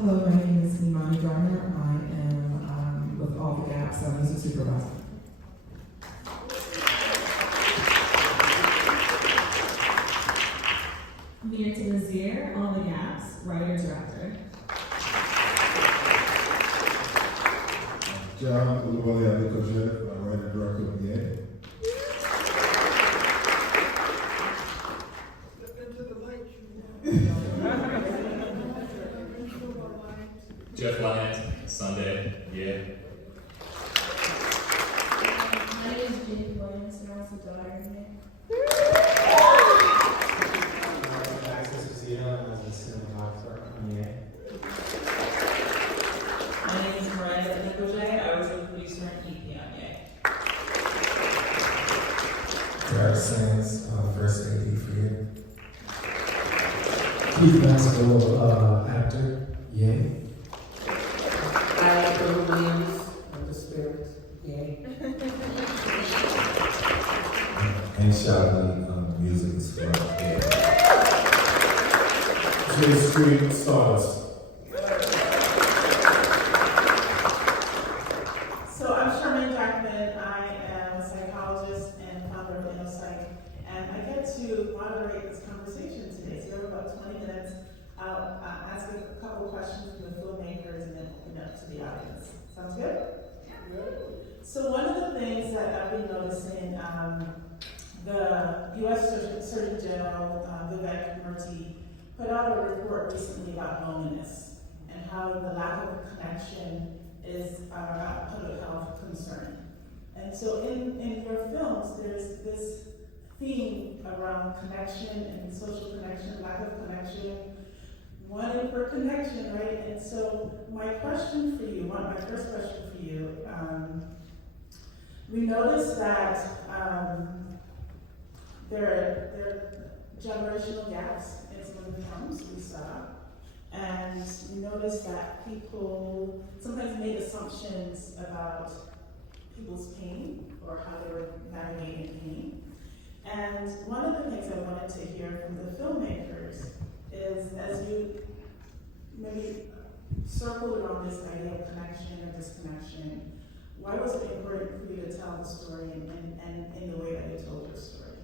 Hello, my name is Imani Garner. I am with All the Gaps. I'm music supervisor. Nasir, All the Gaps, writer-director. John writer-director of Lynea. Jeff Lyons, Sunday, yeah. My name is Jenny Williams, and I was the daughter of Nick. My name is Mariah Nicojay. I was a producer and EP on Yay. Derek Sands, first AD for you. Keith Maxwell, actor, yay. Williams of the Spirit, yay. And Charmain, music as well, yay. J Street, STARDUST. So I'm Charmain F. I am a psychologist and founder of InnoPsych, and I get to moderate this conversation today. So we have about 20 minutes. I'll ask a couple of questions from the filmmakers and then open up to the audience. Sounds good? Yeah. So one of the things that I've been noticing, the U.S. Surgeon General, Vivek Murthy, put out a report recently about loneliness and how the lack of a connection is a public health concern. And so in your films, there's this theme around connection and social connection, lack of connection, wanting for connection, right? And so my question for you, my first question for you, we noticed that there are generational gaps in some of the films we saw. And we noticed that people sometimes made assumptions about people's pain or how they were navigating pain. And one of the things I wanted to hear from the filmmakers is, as you maybe circled around this idea of connection or disconnection, why was it important for you to tell the story and in the way that you told your story?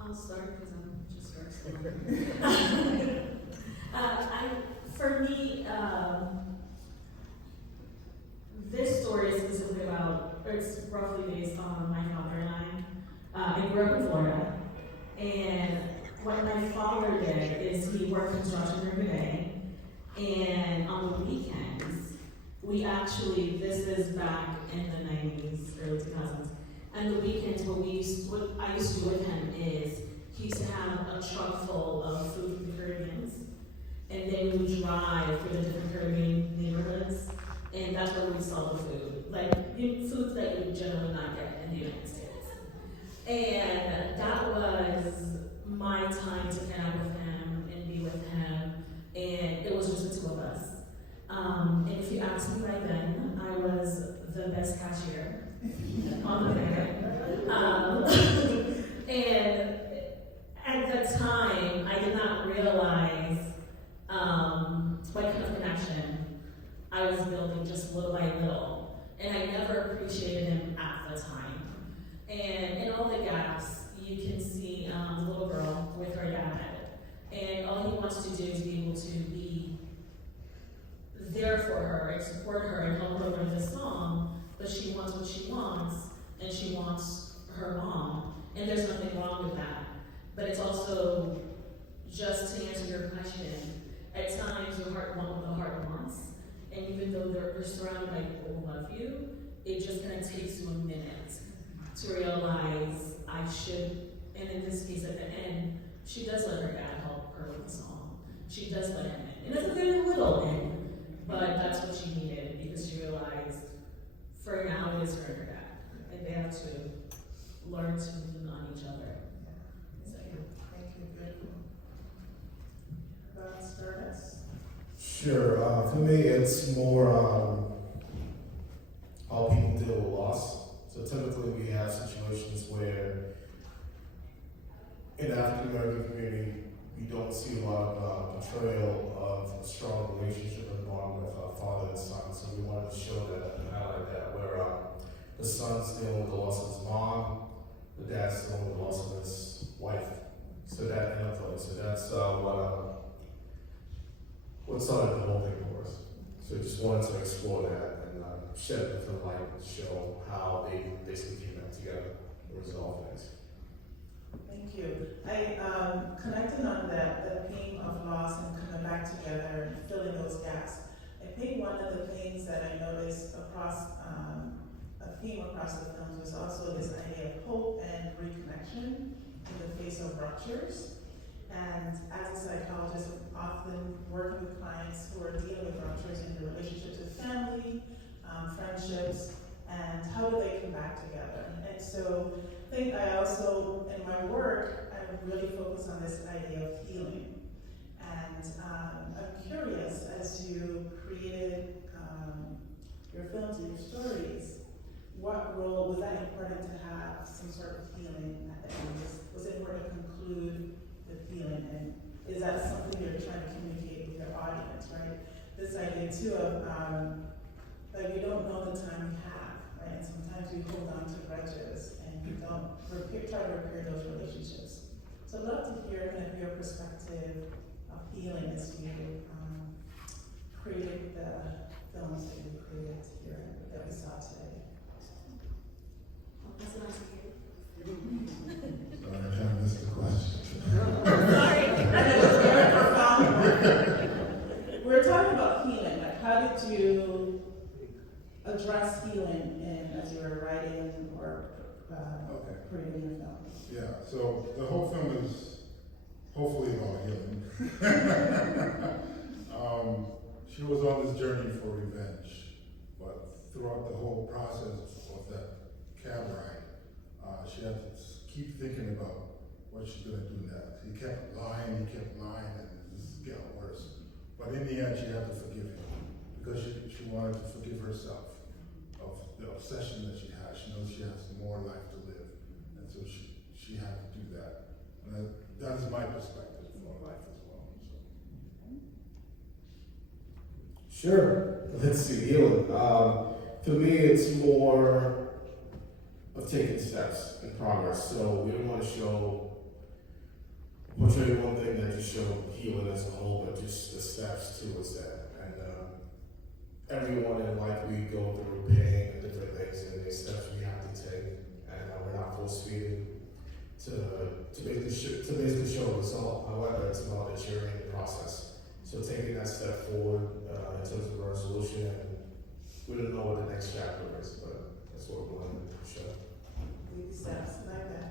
I'll start because I'm just first. For me, this story is specifically about, or it's roughly based on my father and I. I grew up in Florida, and what my father did is he worked construction during the day, and on the weekends, this is back in the 90s, early 2000s, and the weekends what I used to do with him is he used to have a truck full of food from the Caribbeans, and then we would drive through the different Caribbean neighborhoods, and that's where we would sell the food, like foods that you would generally not get in the United States. And that was my time to hang out with him and be with him, and it was just the two of us. And if you ask me right then, I was the best cashier on the planet. And at the time, I did not realize what kind of connection I was building just little by little. And I never appreciated him at the time. And in All the Gaps, you can see the little girl with her dad. And all he wants to do is be able to be there for her and support her and help her learn this song, but she wants what she wants, and she wants her mom. And there's nothing wrong with that. But it's also, just to answer your question, at times your heart wants what the heart wants. And even though they're surrounded by people who love you, it just kind of takes you a minute to realize I should, and in this case at the end, she does let her dad help her with the song. She does let him in. And it's a very little in, but that's what she needed because she realized for now it is her and her dad. And they have to learn to lean on each other. So yeah. Thank you. Good. STARDUST? Sure. For me, it's more how people deal with loss. So typically we have situations where in the African American community, you don't see a lot of portrayal of a strong relationship and bond with father and son. So we wanted to show that and highlight that, where the son's dealing with the loss of his mom, the dad's dealing with the loss of his wife. So that interplay. So that's what started the whole thing for us. So just wanted to explore that and shed a different light and show how they basically came back together and resolve things. Thank you. I connected on the theme of loss and coming back together and filling those gaps. I think one of the things that I noticed across a theme across the films was also this idea of hope and reconnection in the face of ruptures. And as a psychologist, I'm often working with clients who are dealing with ruptures in their relationships with family, friendships, and how do they come back together? And so I think I also, in my work, I would really focus on this idea of healing. And I'm curious, as you created your films and your stories, what role was that important to have some sort of healing at the end? Was it important to conclude with healing? And is that something you're trying to communicate with your audience, right? This idea too of like we don't know the time we have, right? And sometimes we hold on to grudges and we don't try to repair those relationships. So I'd love to hear kind of your perspective of healing as you created the films that you created here that we saw today. That's what I'm saying. Sorry, I kind of missed the question. We're talking about healing. Like, how did you address healing as you were writing or creating your film? Yeah, so the whole film is hopefully about healing. She was on this journey for revenge, but throughout the whole process of that cab ride, she had to keep thinking about what she's gonna do next. He kept lying, and this got worse. But in the end, she had to forgive him because she wanted to forgive herself of the obsession that she has. She knows she has more life to live, and so she had to do that. And that is my perspective on life as well. Sure. Let's see, healing. For me, it's more of taking steps in progress. So we don't want to portray one thing that just show healing as a whole, but just the steps towards that. And everyone in life, we go through pain and different things, and there's steps we have to take. And we're not force feeding to basically show a result. However, it's about the journey and the process. So taking that step forward in terms of resolution, and we don't know what the next chapter is, but that's what we're going to show. Baby steps like that.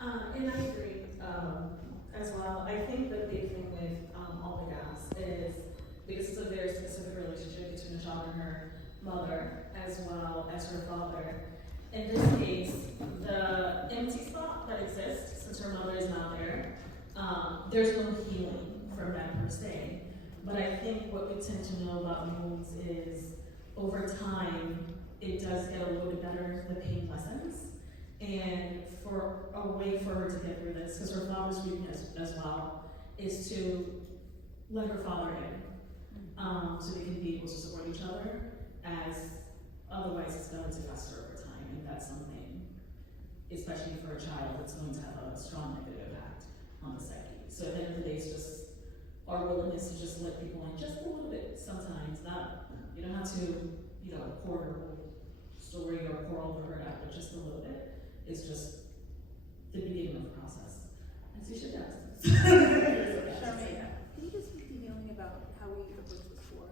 And I agree as well. I think the big thing with all the gaps is because it's a very specific relationship between the child and her mother as well as her father. In this case, the empty spot that exists since her mother is not there, there's no healing from that per se. But I think what we tend to know about wounds is over time, it does get a little bit better, the pain lessens. And for a way for her to get through this, because her father's weakness as well, is to let her father in, so they can be able to support each other, as otherwise it's going to fester over time, and that's something, especially for a child, that's going to have a strong negative impact on the psyche. So at the end of the day, it's just our willingness to just let people in just a little bit sometimes. Not, you don't have to, pour her whole story or pour over her out, but just a little bit. It's just the beginning of the process. As you should ask. Charmain, can you just speak to healing about how we approach this for?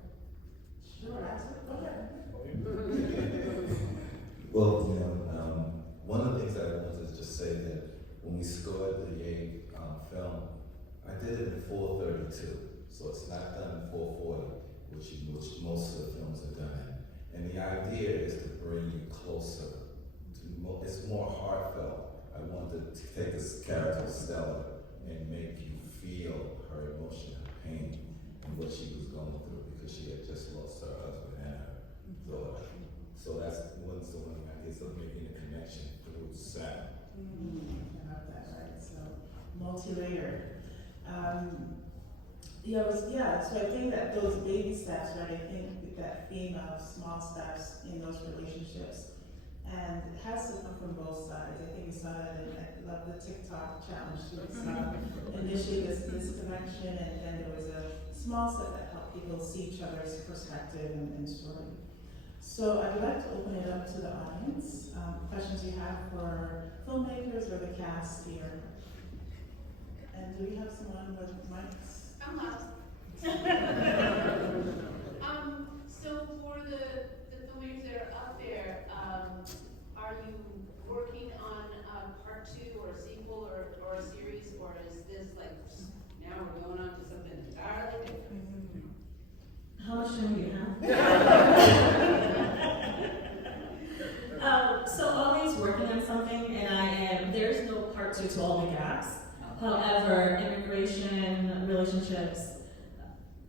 Sure, absolutely. Well, one of the things that I wanted to just say that when we scored the Yay film, I did it in 4:32, so it's not done in 4:40, which most of the films are done in. And the idea is to bring you closer. It's more heartfelt. I wanted to take this character, Stella, and make you feel her emotion, her pain, and what she was going through because she had just lost her husband and her daughter. So that's one of the ideas of making a connection through sound. I love that, right? So multi-layered. So I think that those baby steps, right? I think with that theme of small steps in those relationships, and it has to come from both sides. I think we saw that, and I love the TikTok challenge. We saw initially this connection, and then there was a small step that helped people see each other's perspective and story. So I'd like to open it up to the audience. Questions you have for filmmakers or the cast here? And do we have someone with mics? I'm loud. So for the filmmakers that are out there, are you working on part 2 or a sequel or a series, or is this like now we're going on to something entirely different? How much time do you have? So always working on something, and there's no part 2 to all the gaps. However, immigration, relationships,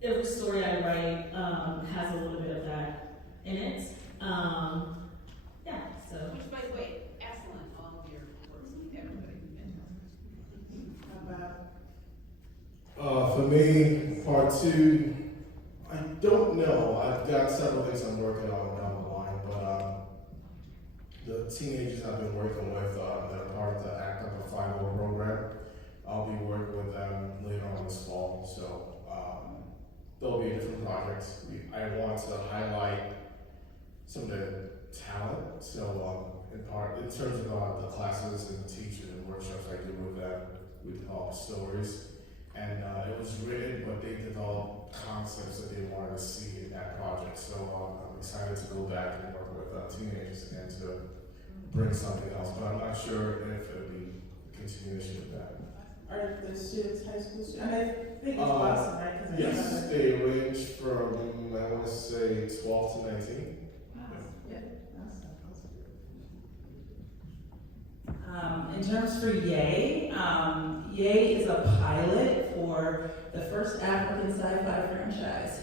every story I write has a little bit of that in it. So. Which, by the way, excellent, all of your works, everybody. For me, part 2, I don't know. I've got several things I'm working on down the line, but the teenagers I've been working with that are part of the ACT UP a 5.0 program, I'll be working with them later on this fall. So there'll be a different project. I want to highlight some of the talent. So in terms of the classes and teachers and workshops I do with them, we develop stories. And it was written, but they developed concepts that they wanted to see in that project. So I'm excited to go back and work with teenagers again to bring something else. But I'm not sure if it'll be a continuation of that. Are the students high school students? And I think it's Boston, right? Yes, they range from, I want to say, 12 to 19. In terms for Yay, Yay is a pilot for the first African sci-fi franchise.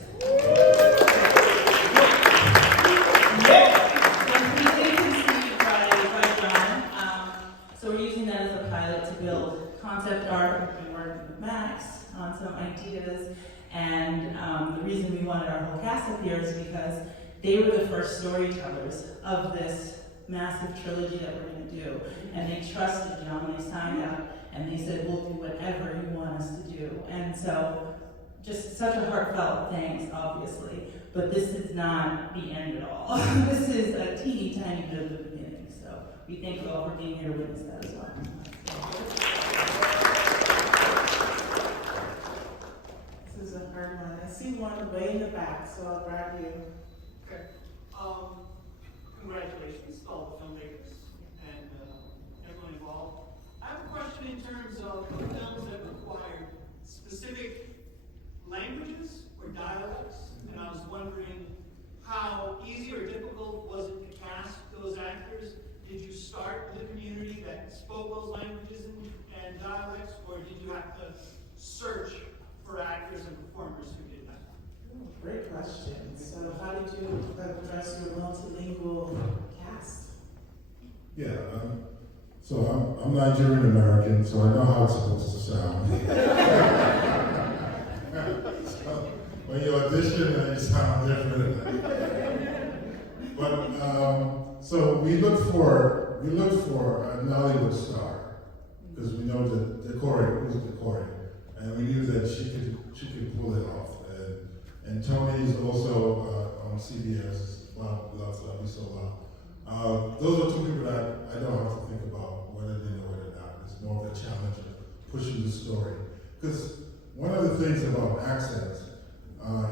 Completely conceived by John. So we're using that as a pilot to build concept art. We've been working with Max on some ideas, and the reason we wanted our whole cast up here is because they were the first storytellers of this massive trilogy that we're going to do, and they trusted John. They signed up and they said, we'll do whatever you want us to do. And so just such a heartfelt thanks, obviously, but this is not the end at all. This is a teeny tiny bit of the beginning. So we thank you all for being here to witness that as well. This is a hard one. I see one way in the back, so I'll grab you. Okay. Congratulations to all the filmmakers and everyone involved. I have a question in terms of films that require specific languages or dialects, and I was wondering how easy or difficult was it to cast those actors? Did you start with a community that spoke those languages and dialects, or did you have to search for actors and performers who did that? Great question. So how did you address your multilingual cast? Yeah, so I'm Nigerian American, so I know how it's supposed to sound. So when you audition, you sound different. But so we look for a Nollywood star because we know that Decory was Decory, and we knew that she could pull it off. And Tony is also on CBS. Wow, love you so well. Those are two people that I don't have to think about whether they know it or not. It's more of a challenge of pushing the story. Because one of the things about accents,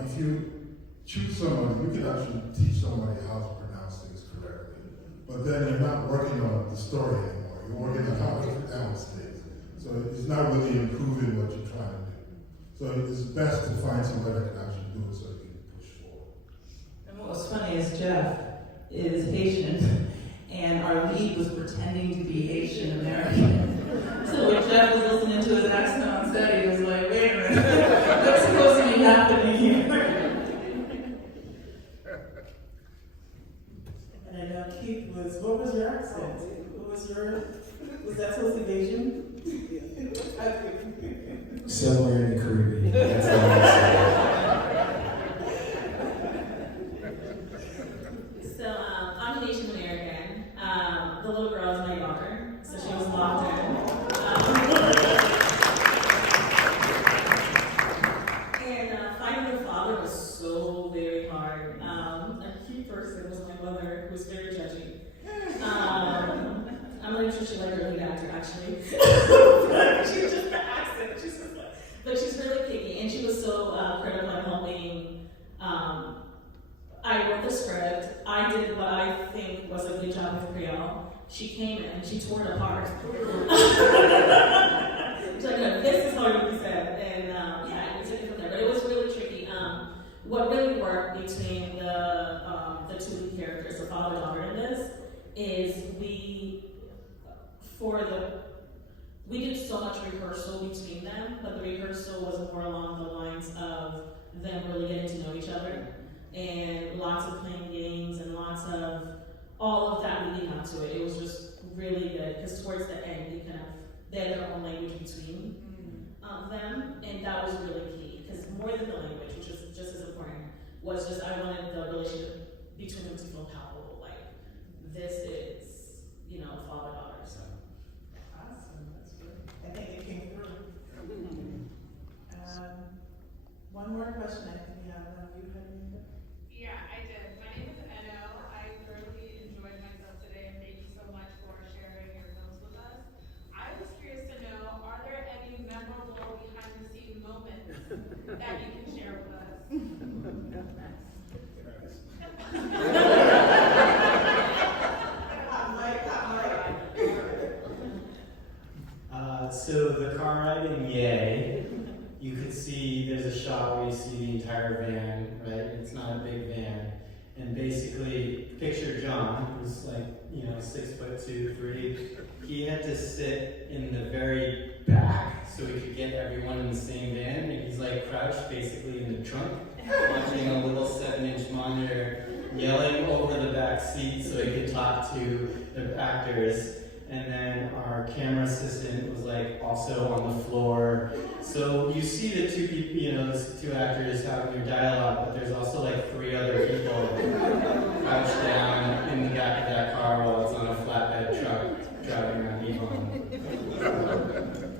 if you choose somebody, you can actually teach somebody how to pronounce things correctly. But then you're not working on the story anymore. You're working on how to pronounce things. So it's not really improving what you're trying to do. So it's best to find somebody that can actually do it so you can push forward. And what was funny is Jeff is Haitian, and our lead was pretending to be Haitian American. So when Jeff was listening to his accent on set, he was like, wait a minute, what's supposed to be happening here? And I know Keith what was your accent? Was that supposed to be Asian? somewhere in the Caribbean. That's all I'm saying. So, I'm Haitian American. The little girl is my daughter, so she was locked in. And finding a father was so very hard. A key person was my mother, who was very judgy. I'm not sure she liked her lead actor, actually. She was just the accent. But she's really picky, and she was so critical at helping. I wrote the script. I did what I think was a good job with Creole. She came in and she tore it apart. She's like, no, this is how it would be said. And yeah, we took it from there. But it was really tricky. What really worked between the two lead characters, the father and daughter in this, is we did so much rehearsal between them, but the rehearsal was more along the lines of them really getting to know each other, and lots of playing games and lots of all of that leading up to it. It was just really good, because towards the end, they had their own language between them, and that was really key, because more than the language, which is just as important, was just I wanted the relationship between them to feel palpable, like this is, father-daughter, so. Awesome, that's good. I think it came through. One more question, I think we have. You had me. Yeah, I did. My name is Eno. I thoroughly enjoyed myself today, and thank you so much for sharing your films with us. I was curious to know, are there any memorable behind-the-scenes moments that you can share with us? So the car ride in Yay, you could see there's a shot where you see the entire van, right? It's not a big van. And basically, picture John, who's like, 6'2", 3. He had to sit in the very back so he could get everyone in the same van. And he's like crouched basically in the trunk, watching a little 7-inch monitor, yelling over the back seat so he could talk to the actors. And then our camera assistant was like also on the floor. So you see the two people, the two actors having their dialogue, but there's also like 3 other people crouched down in the back of that car while it's on a flatbed truck driving around Avon.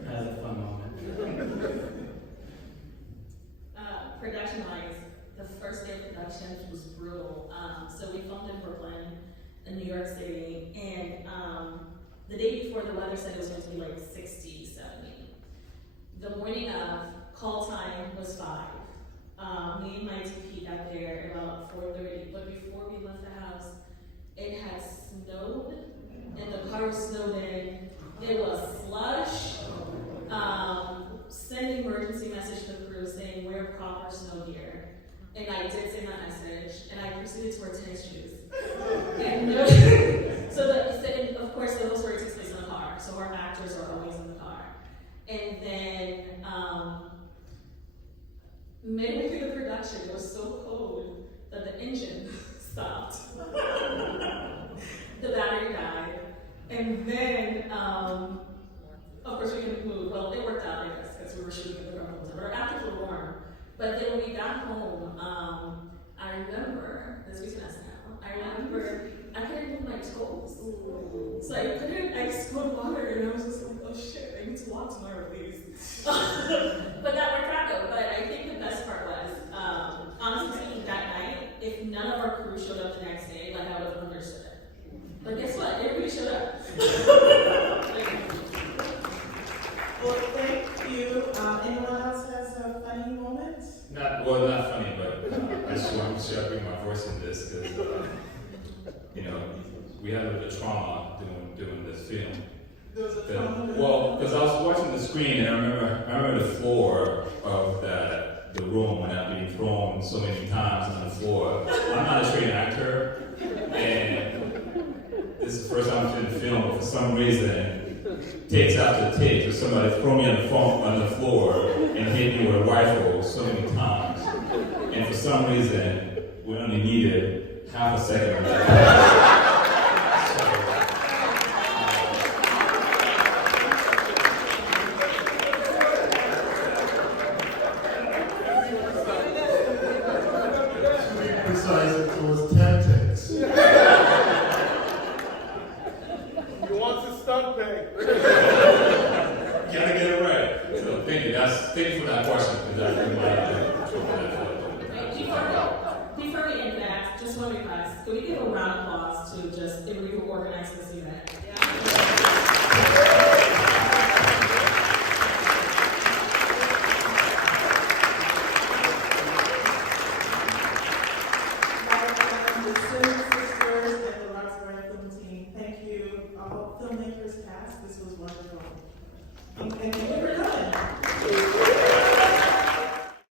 That was a fun moment. Production-wise, the first day of production was brutal. So we filmed in Brooklyn, in New York City, and the day before, the weather said it was going to be like 60, 70. The morning of, call time was 5. Me and my TP got there about 4:30, but before we left the house, it had snowed, and the car was snowed in. It was slush. Send emergency message to the crew saying wear proper snow gear. And I did send that message, and I proceeded to wear tennis shoes. And of course, the whole story takes place in the car, so our actors are always in the car. And then, midway through the production, it was so cold that the engine stopped. The battery died. And then, of course, we couldn't move. Well, it worked out, I guess, because we were shooting at the ground. But our actors were warm. But then when we got home, I remember, this was now, I couldn't move my toes. So I spilled water, and I was just like, oh shit, I need to walk tomorrow, please. But that worked out though. But I think the best part was, honestly speaking, that night, if none of our crew showed up the next day, like I would have understood it. But guess what? Everybody showed up. Well, thank you. Anyone else has a funny moment? Not funny, but I just wanted to share my voice in this because, we had a bit of trauma doing this film. There was a trauma? Well, because I was watching the screen and I remember the floor of the room when I'm being thrown so many times on the floor. I'm not a trained actor, and this is the first time I'm in the film, but for some reason, takes after takes, or somebody throw me on the floor and hit me with a rifle so many times. And for some reason, we only needed half a second of that. emphasize it was 10 takes. You want to stunt me? Gotta get it right. So thank you. Thank you for that question. Because that's Before we end that, just one request. Can we give a round of applause to just everybody who organized this event? Yeah.